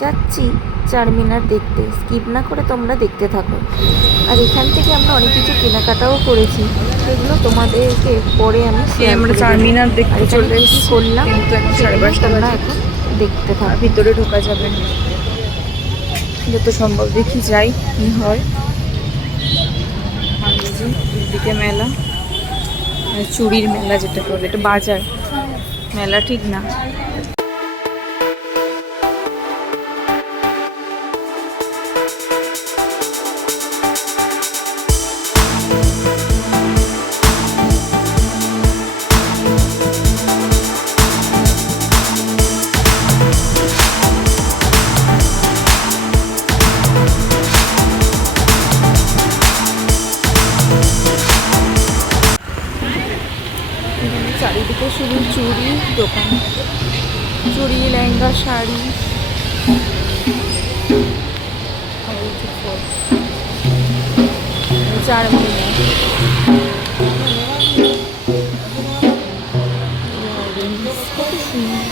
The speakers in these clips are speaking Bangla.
যাচ্ছি চারমিনার দেখতে। স্কিপ না করে তোমরা দেখতে থাকো। আর এখান থেকে আমরা অনেক কিছু কেনাকাটাও করেছি। সেগুলো তোমাদেরকে পরে আমি আমরা। চারমিনার দেখতে চলে এসেছি। করলাম কিন্তু এখন সাড়ে পাঁচটা বাজে। এখন দেখতে থাকো। ভিতরে ঢোকা যাবে না। যত সম্ভব দেখি যাই কি হয়। দিকে মেলা। আর চুরির মেলা যেটা করে এটা বাজার। মেলা ঠিক না। চুড়ি দোকান। চুড়ি লেহেঙ্গা শাড়ি। চার মিনিট কত সুন্দর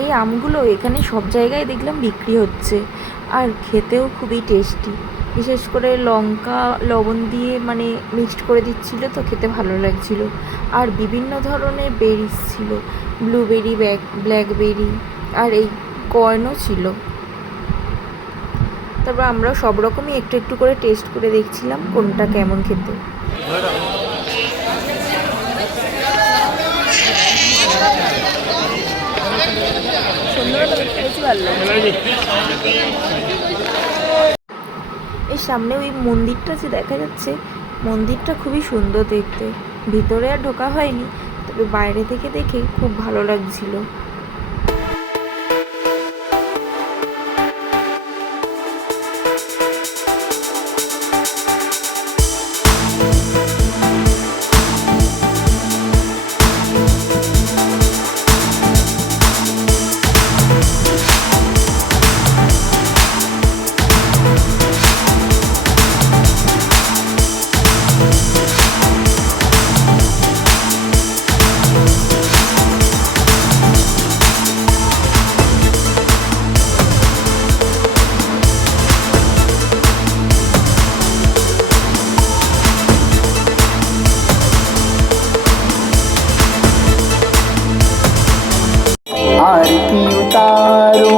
এই আমগুলো এখানে সব জায়গায় দেখলাম বিক্রি হচ্ছে, আর খেতেও খুবই টেস্টি বিশেষ করে লঙ্কা, লবণ দিয়ে মানে মিক্সড করে দিচ্ছিল তো খেতে ভালো লাগছিল। আর বিভিন্ন ধরনের বেরিজ ছিল ব্লুবেরি ব্ল্যাকবেরি আর এই কর্নও ছিল। তারপর আমরা সব রকমই একটু একটু করে টেস্ট করে দেখছিলাম কোনটা কেমন খেতে। এর সামনে ওই মন্দিরটা যে দেখা যাচ্ছে, মন্দিরটা খুবই সুন্দর দেখতে। ভিতরে আর ঢোকা হয়নি, তবে বাইরে থেকে দেখে খুব ভালো লাগছিল। आरती उतारो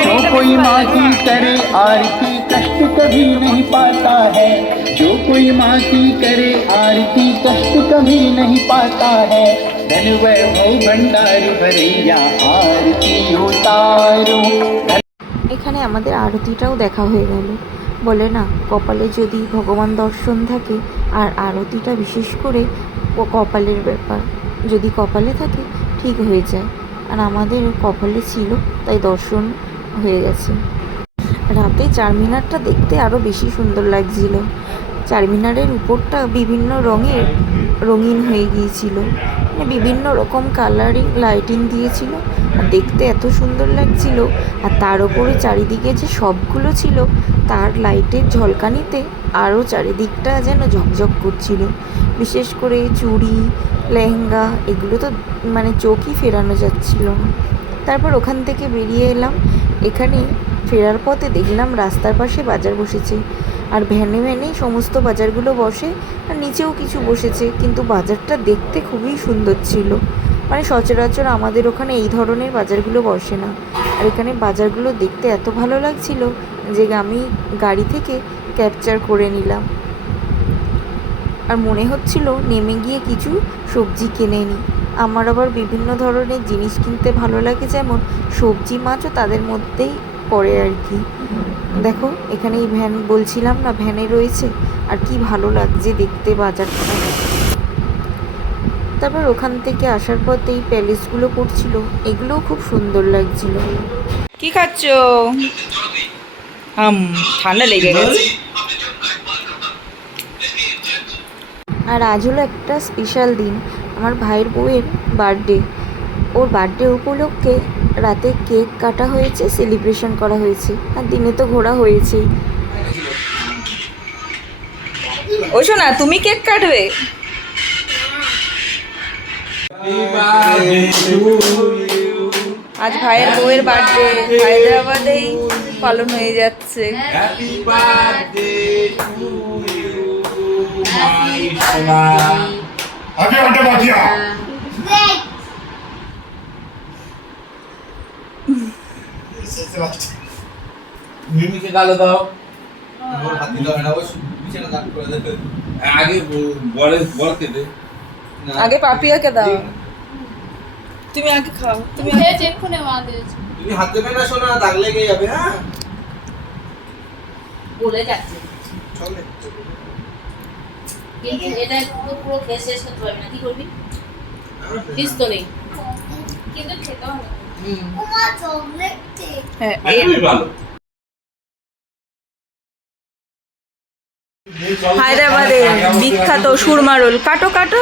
जो कोई माँ की करे आरती कष्ट कभी नहीं पाता है जो कोई माँ की करे आरती कष्ट कभी नहीं पाता है धन वैभव भंडार भरैया आरती उतारो এখানে আমাদের আরতিটাও দেখা হয়ে গেল বলে না, কপালে যদি ভগবান দর্শন থাকে, আর আরতিটা বিশেষ করে কপালের ব্যাপার। যদি কপালে থাকে, ঠিক হয়ে যায়। আর আমাদের কপালে ছিল, তাই দর্শন হয়ে গেছে। রাতে চারমিনারটা দেখতে আরও বেশি সুন্দর লাগছিল। চারমিনারের উপরটা বিভিন্ন রঙের রঙিন হয়ে গিয়েছিল। মানে বিভিন্ন রকম কালারিং লাইটিং দিয়েছিল। দেখতে এত সুন্দর লাগছিল আর তার ওপরে চারিদিকে যে সবগুলো ছিল, তার লাইটের ঝলকানিতে আরও চারিদিকটা যেন ঝকঝক করছিল। বিশেষ করে চুড়ি, লেহেঙ্গা, এগুলো তো মানে চোখই ফেরানো যাচ্ছিল না। তারপর ওখান থেকে বেরিয়ে এলাম। এখানে ফেরার পথে দেখলাম রাস্তার পাশে বাজার বসেছে। আর ভ্যানে ভ্যানে সমস্ত বাজারগুলো বসে আর নিচেও কিছু বসেছে। কিন্তু বাজারটা দেখতে খুবই সুন্দর ছিল। মানে সচরাচর আমাদের ওখানে এই ধরনের বাজারগুলো বসে না। আর এখানে বাজারগুলো দেখতে এত ভালো লাগছিল যে আমি গাড়ি থেকে ক্যাপচার করে নিলাম। আর মনে হচ্ছিল নেমে গিয়ে কিছু সবজি কিনে নিই আমার আবার বিভিন্ন ধরনের জিনিস কিনতে ভালো লাগে যেমন সবজি মাছও তাদের মধ্যেই পড়ে আর কি। দেখো, এখানে এই ভ্যান বলছিলাম না, ভ্যানে রয়েছে। আর কি ভালো লাগছে দেখতে বাজারটা। তারপর ওখান থেকে আসার পথে এই প্যালেসগুলো পড়ছিল এগুলোও খুব সুন্দর লাগছিল। কি খাচ্ছ? হাম ঠান্ডা লেগে গেছে। আর আজ হলো একটা স্পেশাল দিন আমার ভাইয়ের বউয়ের বার্থডে ওর বার্থডে উপলক্ষে রাতে কেক কাটা হয়েছে সেলিব্রেশন করা হয়েছে। আর দিনে তো ঘোরা হয়েছেই। ও শোনা তুমি কেক কাটবে? আজ ভাইয়ের বউয়ের বার্থডে হায়দ্রাবাদেই পালন হয়ে যাচ্ছে। আগে মিমিকে গালো দাও। বলকে দে। না। আগে পাপিয়াকে দাও। তুমি আগে খাও। তুমি আগে- তুমি হাত দেবে না সোনা দাগ লেগে যাবে হ্যাঁ? বলে যাচ্ছে। চলে। কিন্তু এটা পুরো পুরো খেয়ে শেষ করতে পারবি না কি করবি? ফিস তো নেই। কিন্তু খেতে হবে। হ্যাঁ এই তুমি ভালো। হায়দ্রাবাদের বিখ্যাত সুরমা রোল। কাটো কাটো।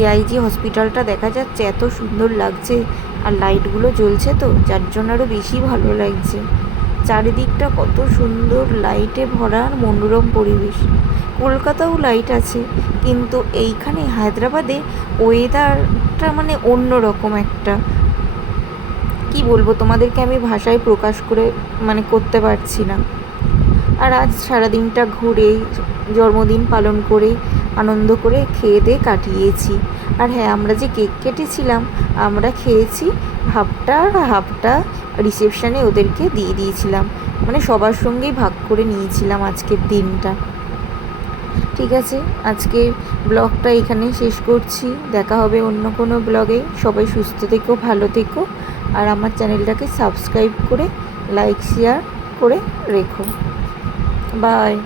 এআইজি হসপিটালটা দেখা যাচ্ছে, এত সুন্দর লাগছে আর লাইটগুলো জ্বলছে তো, যার জন্য আরও বেশি ভালো লাগছে। চারিদিকটা কত সুন্দর লাইটে ভরা মনোরম পরিবেশ। কলকাতাও লাইট আছে, কিন্তু এইখানে হায়দ্রাবাদে ওয়েদারটা মানে অন্য রকম একটা। কি বলব, তোমাদেরকে আমি ভাষায় প্রকাশ করে মানে করতে পারছি না। আর আজ সারাদিনটা ঘুরে জন্মদিন পালন করে আনন্দ করে খেয়ে দিয়ে কাটিয়েছি। আর হ্যাঁ আমরা যে কেক কেটেছিলাম, আমরা খেয়েছি হাফটা আর হাফটা রিসেপশানে ওদেরকে দিয়ে দিয়েছিলাম। মানে সবার সঙ্গেই ভাগ করে নিয়েছিলাম আজকের দিনটা। ঠিক আছে, আজকের ব্লগটা এখানে শেষ করছি। দেখা হবে অন্য কোনো ব্লগে। সবাই সুস্থ থেকো, ভালো থেকো। আর আমার চ্যানেলটাকে সাবস্ক্রাইব করে লাইক শেয়ার করে রেখো। বাই